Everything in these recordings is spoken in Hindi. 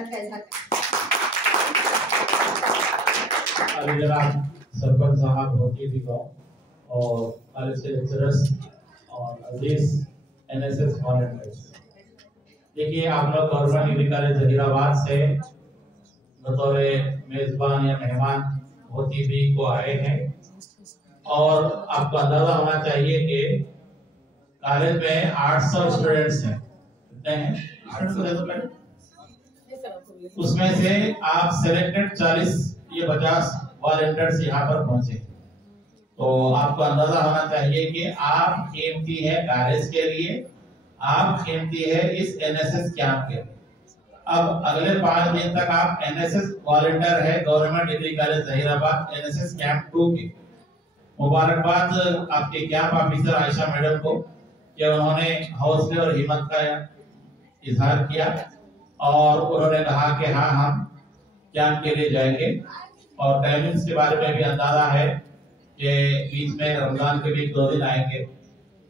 मेहनत का इजहार अभी जनाब सरपंच साहब होती भी गाँव और कॉलेज के लेक्चरर्स और अजीज एनएसएस वॉलंटियर्स, देखिए आप लोग गवर्नमेंट डिग्री कॉलेज जहीराबाद से बतौर मेजबान या मेहमान होती भी को आए हैं और आपको अंदाजा होना चाहिए कि कॉलेज में 800 स्टूडेंट्स हैं। कितने हैं? उसमें से आप सिलेक्टेड 40 या 50 वॉलंटियर्स यहाँ पर पहुंचे, तो आपको अंदाजा होना चाहिए कि आप कीमती है कॉलेज के लिए, आप कीमती है इस एनएसएस कैंप के लिए। अब अगले 5 दिन तक आप एनएसएस वॉलंटियर है government degree college Zaheerabad NSS camp 2 के। मुबारकबाद आपके कैंप ऑफिसर आयशा मैडम को कि उन्होंने हौसले और हिम्मत का इजहार किया और उन्होंने कहा कि हाँ हम कैंप के लिए जाएंगे और टाइमिंग्स के बारे में भी अंदाजा है कि बीच में रमजान के भी 2 दिन आएंगे।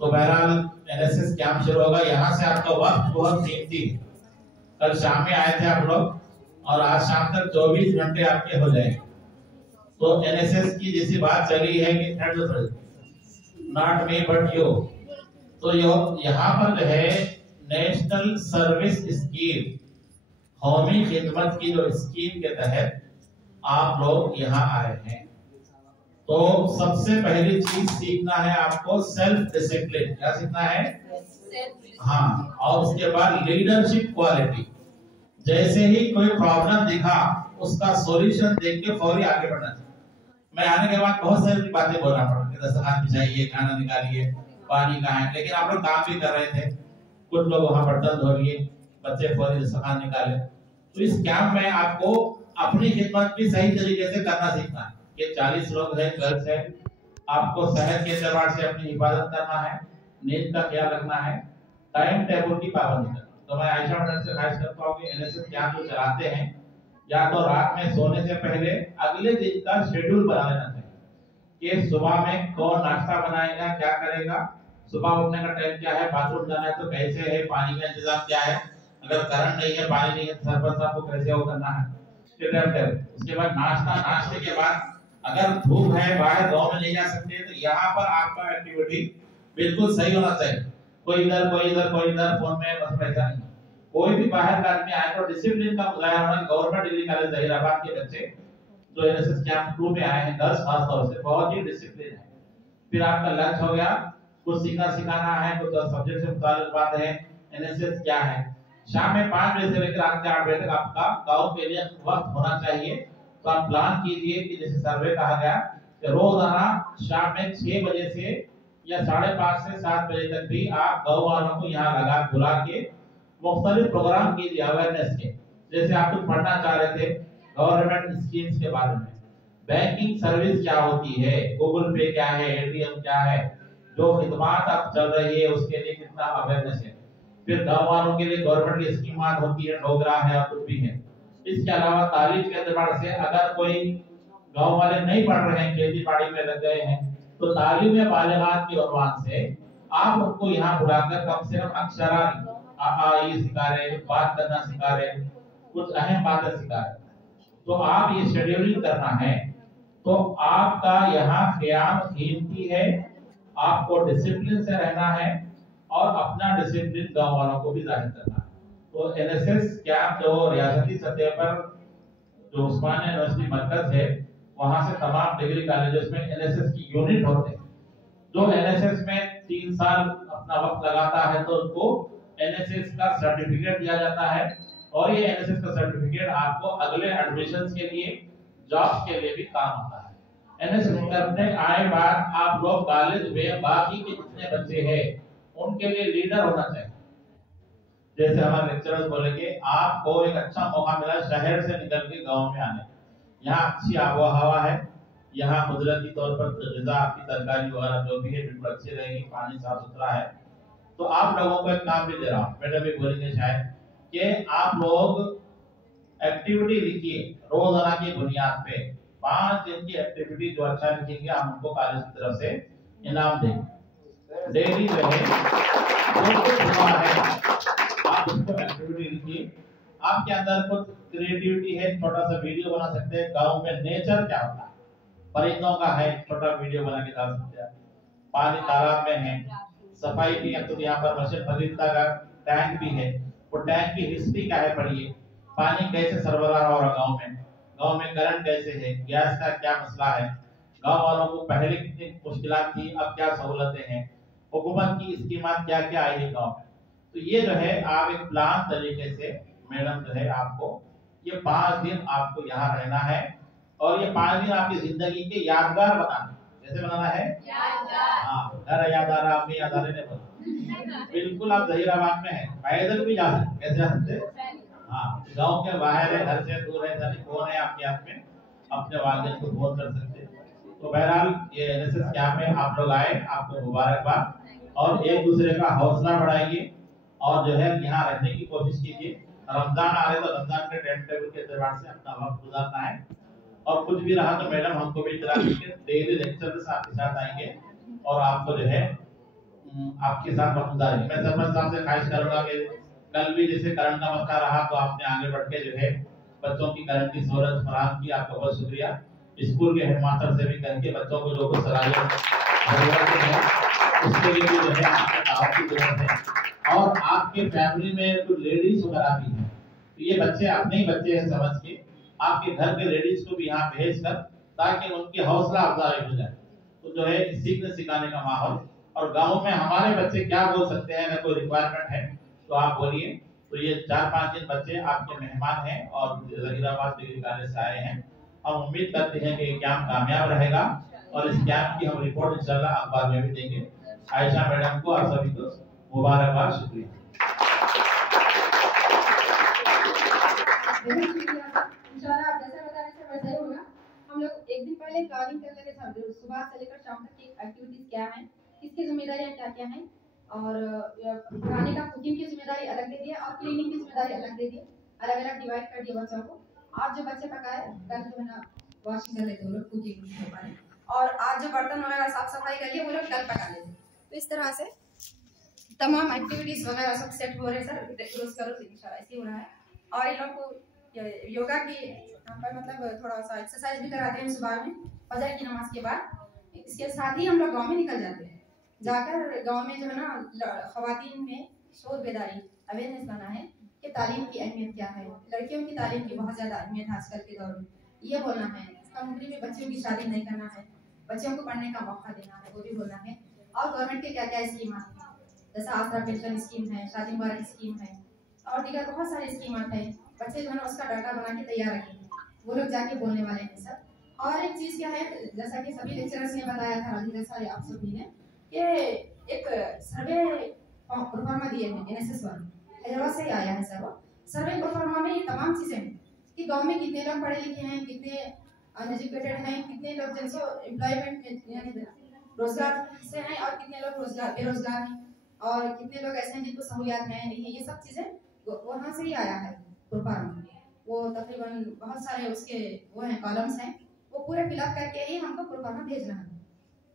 तो बहरहाल एनएसएस कैंप शुरू होगा, यहाँ से आपका वक्त बहुत कीमती है। कल शाम में आए थे आप लोग और आज शाम तक 24 घंटे आपके हो जाएंगे। तो एनएसएस की जैसी बात चली है कि नॉट मी बट यू, तो यहाँ पर जो है नेशनल सर्विस स्कीम, कौमी खिदमत की जो स्कीम के तहत आप लोग यहाँ आए हैं। तो सबसे पहली चीज सीखना है आपको सेल्फ डिसिप्लिन। क्या सीखना है? हाँ, और उसके बाद लीडरशिप क्वालिटी। जैसे ही कोई प्रॉब्लम दिखा उसका सॉल्यूशन देख के फौरी आगे बढ़ना चाहिए। मैं आने के बाद बहुत सारी बातें बोलना पड़ा कि दस्तरखान बिछाइए, खाना निकालिए, पानी कहाँ है, लेकिन आप लोग काम भी कर रहे थे। कुछ लोग वहां बर्तन धो लिए, बच्चे फौरी दस्तरखान निकाले। तो इस कैंप में आपको अपनी खिदमत भी सही तरीके से करना सीखना है। ये 40 लोग हैं, गर्ल्स हैं, आपको सेहत के एतबार से अपनी हिफाजत करना है, नींद का ख्याल रखना है, टाइम टेबल की पाबंदी करना। तो मैं आयशा मैडम से ख्वाहिश करता हूँ कि एनएसएस कैंप जो चलाते हैं या तो रात में सोने से पहले अगले दिन का शेड्यूल बना लेना चाहिए कि सुबह में कौन नाश्ता बनाएगा, क्या करेगा, सुबह उठने का टाइम क्या है, बाथरूम जाना है तो कैसे है, पानी का इंतजाम क्या है, अगर करंट नहीं है, पानी नहीं है, सरपंच साहब को कैसे वो करना है। उसके बाद नाश्ता, नाश्ते के बाद अगर धूप है, बाहर गांव में नहीं जा सकते, तो यहाँ पर आपका एक्टिविटी बिल्कुल सही होना चाहिए। कोई इधर कोई इधर कोई इधर फोन में बस पैसा नहीं। कोई भी बाहर का आदमी आए तो डिसिप्लिन का मुजाहरा होना। गवर्नमेंट डिग्री कॉलेज जहीराबाद के बच्चे जो एनएसएस कैंप 2 में आए हैं, 10 खास तौर से बहुत ही डिसिप्लिन है। फिर आपका लंच हो गया, कुछ सीखना सिखाना है, कुछ सब्जेक्ट से मुताबिक बात है, एनएसएस क्या है। शाम में 5 बजे से लेकर रात के 8 बजे तक आपका गाँव के लिए वक्त होना चाहिए। तो आप प्लान कीजिए कि जैसे सर्वे कहा गया कि रोजाना शाम में 6 बजे से या 5:30 से 7 बजे तक भी आप गाँव वालों को यहाँ लगा बुला के मुख्तलिफ प्रोग्राम कीजिए अवेयरनेस के। जैसे आप कुछ पढ़ना चाह रहे थे गवर्नमेंट स्कीम्स के बारे में, बैंकिंग सर्विस क्या होती है, गूगल पे क्या है, एटीएम क्या है, जो खिदमत आप चल रही है उसके लिए कितना अवेयरनेस है। फिर गाँव वालों के लिए गवर्नमेंट की स्कीम होती है, डोगरा है और कुछ भी है। इसके अलावा तालीम के एतबार से अगर कोई गांव वाले नहीं पढ़ रहे हैं, खेती बाड़ी में लग गए हैं, तो तालीम बालिगात के उन्वान से आप उनको यहाँ बुलाकर कम से कम अक्षरान ये सिखा रहे, बात करना सिखा रहे, कुछ अहम बातें सिखा रहे। तो आप ये शेड्यूलिंग करना है। तो आपका यहाँ क़याम कीमती है, आपको डिसिप्लिन से रहना है और अपना डिसिप्लिन गाँव वालों को भी जाहिर करना है। तो एनएसएस कैंप जो रियासती सतह पर जो उस्मानिया यूनिवर्सिटी मरकज है, वहां से तमाम डिग्री कॉलेजेस में एनएसएस की यूनिट होते हैं। जो एनएसएस में 3 साल अपना वक्त लगाता है तो उनको एनएसएस का सर्टिफिकेट दिया जाता है और ये एनएसएस का सर्टिफिकेट आपको अगले एडमिशंस के लिए, जॉब्स के लिए भी काम आता है। एनएसएस करने आए बाद आप लोग कॉलेज में बाकी के जितने बच्चे हैं उनके लिए लीडर होना चाहिए। जैसे हमारे लेक्चरर्स बोलेंगे आपको एक अच्छा मौका मिला शहर से निकल के गांव में आने, यहाँ अच्छी आबोहवा है, यहाँ कुदरती तौर पर ग़िज़ा आपकी तरकारी वगैरह जो भी है बिल्कुल अच्छी रहेगी, पानी साफ सुथरा है। तो आप लोगों को एक काम भी दे रहा हूँ, मैडम भी बोलेंगे शायद कि आप लोग एक्टिविटी लिखिए रोजाना की बुनियाद पे, 5 दिन की एक्टिविटी जो अच्छा लिखेंगे हम उनको कॉलेज की तरफ से इनाम देंगे। डेली रहे जो कुछ हुआ है आप उसको एक्टिविटी लिखिए आपके अंदर कुछ क्रिएटिविटी है, छोटा सा वीडियो बना सकते हैं। गांव में नेचर क्या होता है, परिंदों का है, छोटा वीडियो बना के डाल सकते हैं। पानी तालाब में है, सफाई की है, तो यहाँ पर मशीन भगीरथा का टैंक भी है, वो टैंक की हिस्ट्री क्या है पढ़िए। पानी कैसे सरबराह हो रहा गांव में करंट कैसे है, गैस का क्या मसला है, गांव वालों को पहले कितनी मुश्किलात थी, अब क्या सहूलतें हैं, हुकूमत की स्कीमात क्या क्या आई है गांव में। तो ये जो है आप एक प्लान तरीके से मैडम जो है आपको ये 5 दिन आपको यहाँ रहना है, और ये 5 दिन आपकी जिंदगी के यादगार बनाना। कैसे बनाना है? यादगार। हाँ, घर याद आ रहा, आपने याद आ रहे नहीं, बिल्कुल आप जहीराबाद में है, पैदल भी जा सकते। कैसे जा सकते? हाँ, गांव के बाहर है, घर से दूर है, फोन है आपके हाथ में, अपने वालिदैन को फोन कर सकते हैं। तो बहरहाल ये एनएसएस कैंप में आप लोग आए, आपको मुबारकबाद, और एक दूसरे का हौसला बढ़ाइए, और जो है यहाँ रहने की कोशिश कीजिए। रमजान आ रहे तो रमजान के टाइम टेबल के एतबार से अपना वक्त गुजारना है, और कुछ भी रहा तो मैडम हमको भी इतला कीजिए, डेली लेक्चर आपके साथ आएंगे और आपको जो है आपके साथ वक्त गुजारेंगे। मैं सरपंच साहब से ख्वाहिश करूंगा कि कल भी जैसे करंट का मसला रहा तो आपने आगे बढ़ के जो है बच्चों की करंट की सहूलत फराहम की, आपका बहुत शुक्रिया। स्कूल के हेडमास्टर से भी करके बच्चों को जो कुछ सलाहियत उसके लिए भी जो है आपके दावत की जरूरत है। और आपके फैमिली में कुछ लेडीज वगैरह भी है, तो ये बच्चे अपने ही बच्चे हैं समझ के आपके घर के लेडीज को भी यहाँ भेज कर, ताकि उनकी हौसला अफजाई हो जाए। तो जो है सीखने सिखाने का माहौल, और गाँव में हमारे बच्चे क्या बोल सकते हैं, अगर कोई रिक्वायरमेंट है तो आप बोलिए। तो ये 4-5 दिन बच्चे आपके मेहमान हैं और जहीराबाद डिग्री कॉलेज से आए हैं। हम उम्मीद करते हैं कि ये कैंप कामयाब रहेगा, और इस कैंप की हम रिपोर्ट इंशाल्लाह अखबार में भी देंगे। आयशा मैडम को आप सभी को मुबारकबाद, शुक्रिया। इंशाल्लाह आप जैसा बता रहे थे वैसा ही होगा। हम लोग एक दिन पहले प्लानिंग कर लेंगे, सुबह से लेकर शाम तक की एक्टिविटीज क्या है, किसकी जिम्मेदारियां क्या क्या हैं, और खाने का कुकिंग की जिम्मेदारी अलग दे दी है और क्लीनिंग की जिम्मेदारी अलग दे दी है, अलग अलग डिवाइड कर दिया बच्चों को। आज जो बच्चे पकाए कल जो है ना वॉशिंग कर लेते वो लोग, कुकिंग नहीं हो पाए, और आज जो बर्तन वगैरह साफ सफाई कर लिए वो लोग कल पका लेते। तो इस तरह से तमाम एक्टिविटीज वगैरह सब सेट हो रहे सर, रोज का रोज इंशाल्लाह ऐसे हो रहा है। और इन लोग को योगा की यहाँ पर मतलब थोड़ा सा एक्सरसाइज भी कराते हैं सुबह में फजर की नमाज के बाद। इसके साथ ही हम लोग गाँव में निकल जाते हैं, जाकर गांव में जो है ना खवातीन में शोर बेदारी अवेयरनेस लाना है कि तालीम की अहमियत क्या है, लड़कियों की तालीम की बहुत ज़्यादा अहमियत है आजकल के दौर में, ये बोलना है। कम उम्र में बच्चियों की शादी नहीं करना है, बच्चों को पढ़ने का मौका देना है, वो भी बोलना है। और गवर्नमेंट के क्या क्या स्कीम आती है, जैसे आसरा पेंशन स्कीम है, शादी मुबारक स्कीम है, और दीगर बहुत सारी स्कीम है। बच्चे जो है ना उसका डाटा बना के तैयार रखेंगे, वो लोग जाके बोलने वाले हैं सब। और एक चीज़ क्या है, जैसा कि सभी लेक्चरर्स ने बताया था, राजेंद्र सर आप सभी ने, कि एक सर्वे प्रोफार्मा दिए हैं एनएसएस वाले, हैदराबाद से ही आया है सर। वो सर्वे प्रोफार्मा में ये तमाम चीजें हैं कि गांव में कितने लोग पढ़े लिखे हैं, कितने अनएजुकेटेड हैं, कितने लोग जिनको एम्प्लॉयमेंट यानी रोजगार से हैं, और कितने लोग रोजगार बेरोजगार हैं, और कितने लोग ऐसे हैं जिनको सहूलियात है नहीं है। ये सब चीजें वहाँ से ही आया है प्रोफार्मा। वो तकरीबन बहुत सारे उसके वो हैं कॉलम्स हैं, वो पूरे फिलअप करके ही हमको प्रोफार्मा भेजना है।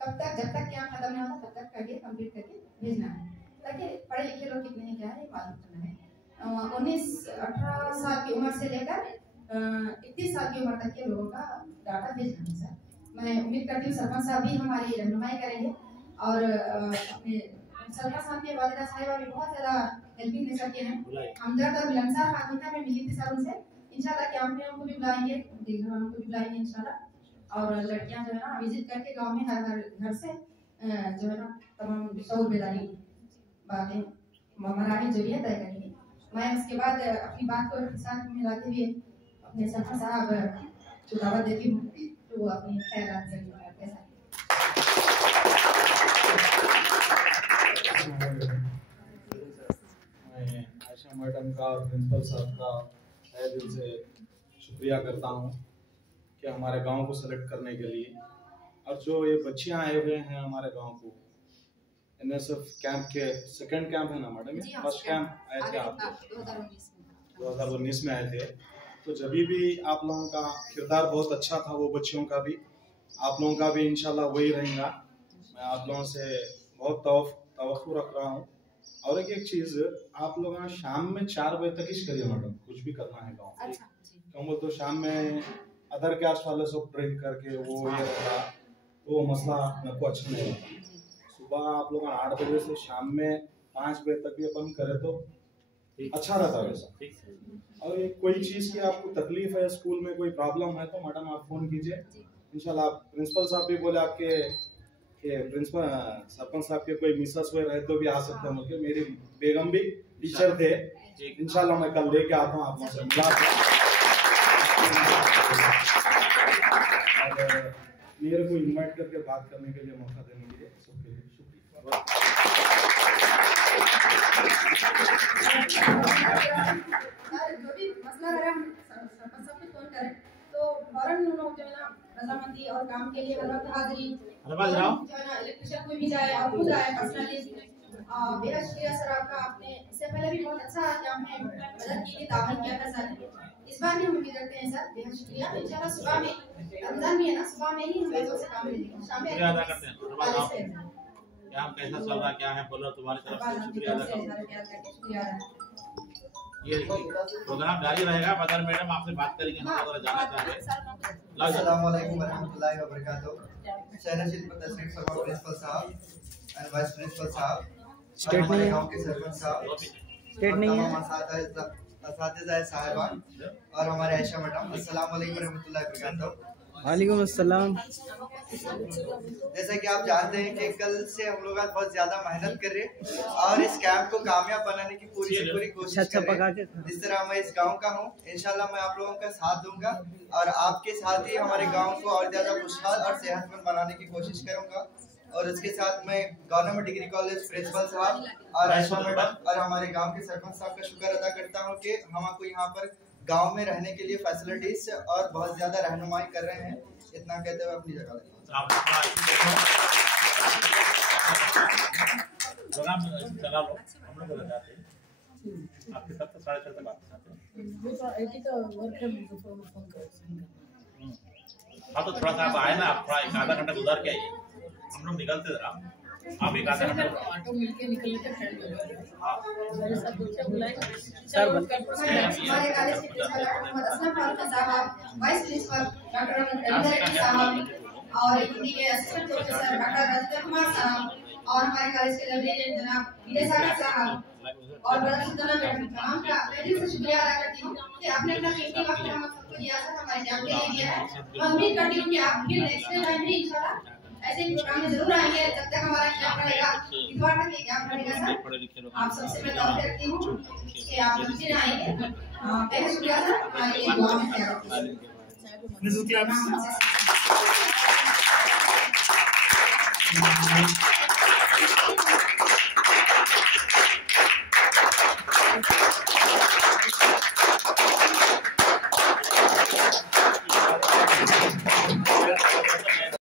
कब तक, जब तक क्या खत्म नहीं होता तब तक करके कंप्लीट करके भेजना है, ताकि पढ़े लिखे लोग कितने हैं क्या है मालूम करना है। 19-18 साल की उम्र से लेकर 31 साल की उम्र तक के लोगों का डाटा भेजना है सर। मैं उम्मीद करती हूँ सरपंच साहब भी हमारी रहनुमाई करेंगे, और अपने सरपंच साहब के वालिदा साहिबा भी बहुत ज़्यादा हेल्पिंग नेचर के हैं। हमदर्द और मिलनसार खातून में मिली थी सर उनसे, इंशाल्लाह कैंप में उनको भी बुलाएंगे, घर वालों को भी बुलाएंगे इंशाल्लाह। और लड़कियां जो है ना विजिट करके गांव में हर घर से जो है ना तमाम शौर बेदारी बातें मराही जो भी है तय करेंगे। मैं उसके बाद अपनी बात को साथ में मिलाते हुए अपने सरपंच साहब को दावत देती हूँ, तो वो अपनी ख्यालात से मैं आयशा मैडम का और प्रिंसिपल साहब का तहे दिल से शुक्रिया करता हूँ कि हमारे गांव को सेलेक्ट करने के लिए। और जो ये बच्चियां आए हुए हैं हमारे गांव को एनएसएफ कैंप के सेकंड कैंप है ना मैडम, फर्स्ट कैंप आए थे आप 2019 में आए थे। तो जब भी आप लोगों का किरदार बहुत अच्छा था, वो बच्चियों का भी, आप लोगों का भी इंशाल्लाह वही रहेगा। मैं आप लोगों से बहुत तवक्कुल रख रहा हूँ, और एक चीज, आप लोग ना शाम में 4 बजे तक ही करिए मैडम, कुछ भी करना है गाँव। अच्छा क्यों बोल तो शाम में अदर कास्ट वाले सब ड्रिंक करके वो मसला मेरे को अच्छा नहीं लगता। सुबह आप लोग 8 बजे से शाम में 5 बजे तक भी अपन करें तो अच्छा रहता है वैसा। और कोई चीज की आपको तकलीफ है, स्कूल में कोई प्रॉब्लम है, तो मैडम आप फोन कीजिए, इंशाल्लाह। प्रिंसिपल साहब भी बोले आपके प्रिंसिपल सरपंच साहब के कोई मिसेस हुए रहे तो भी आ सकते हैं मुझे। मेरी बेगम भी टीचर थे, इंशाल्लाह मैं कल लेके आता हूँ आप लोगों से मिला। मेरे को इनवाइट करके बात करने के लिए मौका देने के लिए सबके लिए शुक्रिया। जो भी मसला है हम सबको फोन करें तो फौरन लोग जो है ना रजामंदी और काम के लिए मतलब हाजिरी जो है ना इलेक्ट्रिशियन कोई भी जाए और खुद आए पर्सनली। बेहद शुक्रिया सर आपका, आपने इससे पहले भी बहुत अच्छा कि आपने मदद की थी, तावन किया था सर। इस बार भी हम उम्मीद करते हैं सर, बेहद शुक्रिया। इंशाल्लाह सुबह में रमजान भी है ना, सुबह में ही हम ऐसे से काम मिलेंगे, शाम में अदा करते हैं। क्या कैसा चल रहा क्या है बोलो, तुम्हारी तरफ से शुक्रिया अदा करो। ये प्रोग्राम जारी रहेगा। बदर मैडम आपसे बात करेंगे, हम अगर जाना चाहते हैं। अस्सलाम वालेकुम वरहमतुल्लाहि वबरकातुहू। शहर शिल्प तशरीफ फरमा प्रिंसिपल साहब एंड वाइस प्रिंसिपल साहब, हमारे गांव के सरपंच साहब, स्टेट नहीं है असातिज़ा साहिबान और हमारे आयशा मैडम, अस्सलाम वालेकुम वरहमतुल्लाहि वबरकातुहू। वालेकुम अस्सलाम। जैसा कि आप जानते हैं कि कल से हम लोग बहुत ज्यादा मेहनत कर रहे हैं और इस कैंप को कामयाब बनाने की पूरी से पूरी कोशिश कर रहे हैं। जिस तरह मैं इस गांव का हूं, इंशाल्लाह मैं आप लोगों का साथ दूंगा और आपके साथ ही हमारे गांव को और ज्यादा खुशहाल और सेहतमंद बनाने की कोशिश करूंगा। और इसके साथ मैं गवर्नमेंट डिग्री कॉलेज प्रिंसिपल साहब और आयशा मैडम और हमारे गाँव के सरपंच साहब का शुक्र अदा करता हूँ कि हमको यहाँ पर गांव में रहने के लिए फैसिलिटीज और बहुत ज्यादा रहनुमाई कर रहे हैं। इतना कहते हुए अपनी जगह चला लो, हम लोग बता जाते हैं आपके साथ 6:30 तक बात करते हैं। हाँ तो थोड़ा सा आप आए ना, आप थोड़ा 1 आधा घंटा गुजार के आइए, हम लोग निकलते जरा, आप 1 आधा घंटा ऑटो मिलके निकलने का टाइम लगेगा। मेरे साथ दूसरे बुलाएं सर हमारे कॉलेज के प्रिंसिपल मोहम्मद असलम फारूक साहब, वाइस प्रिंसिपल डॉक्टर अमन साहब और हिंदी के assistant professor doctor Rajendra Kumar साहब और हमारे कॉलेज के लाइब्रेरियन जनाब विजय साहब और बड़ा सुंदर मैडम, तमाम का दिल से शुक्रिया अदा करती हूँ कि आपने अपना कीमती वक्त हम सबको दिया था, हमारे कैंप के लिए दिया है। मैं उम्मीद करती हूँ कि आप फिर नेक्स्ट टाइम भी इंशाल्लाह ऐसे प्रोग्राम में जरूर आएंगे। जब तक हमारा कैंप रहेगा, इतवार तक ये कैंप रहेगा सर। आप सबसे मैं दावत करती हूँ कि आप फिर आएंगे। बेहद शुक्रिया सर, हमारे लिए दुआ में तैयार रखिए।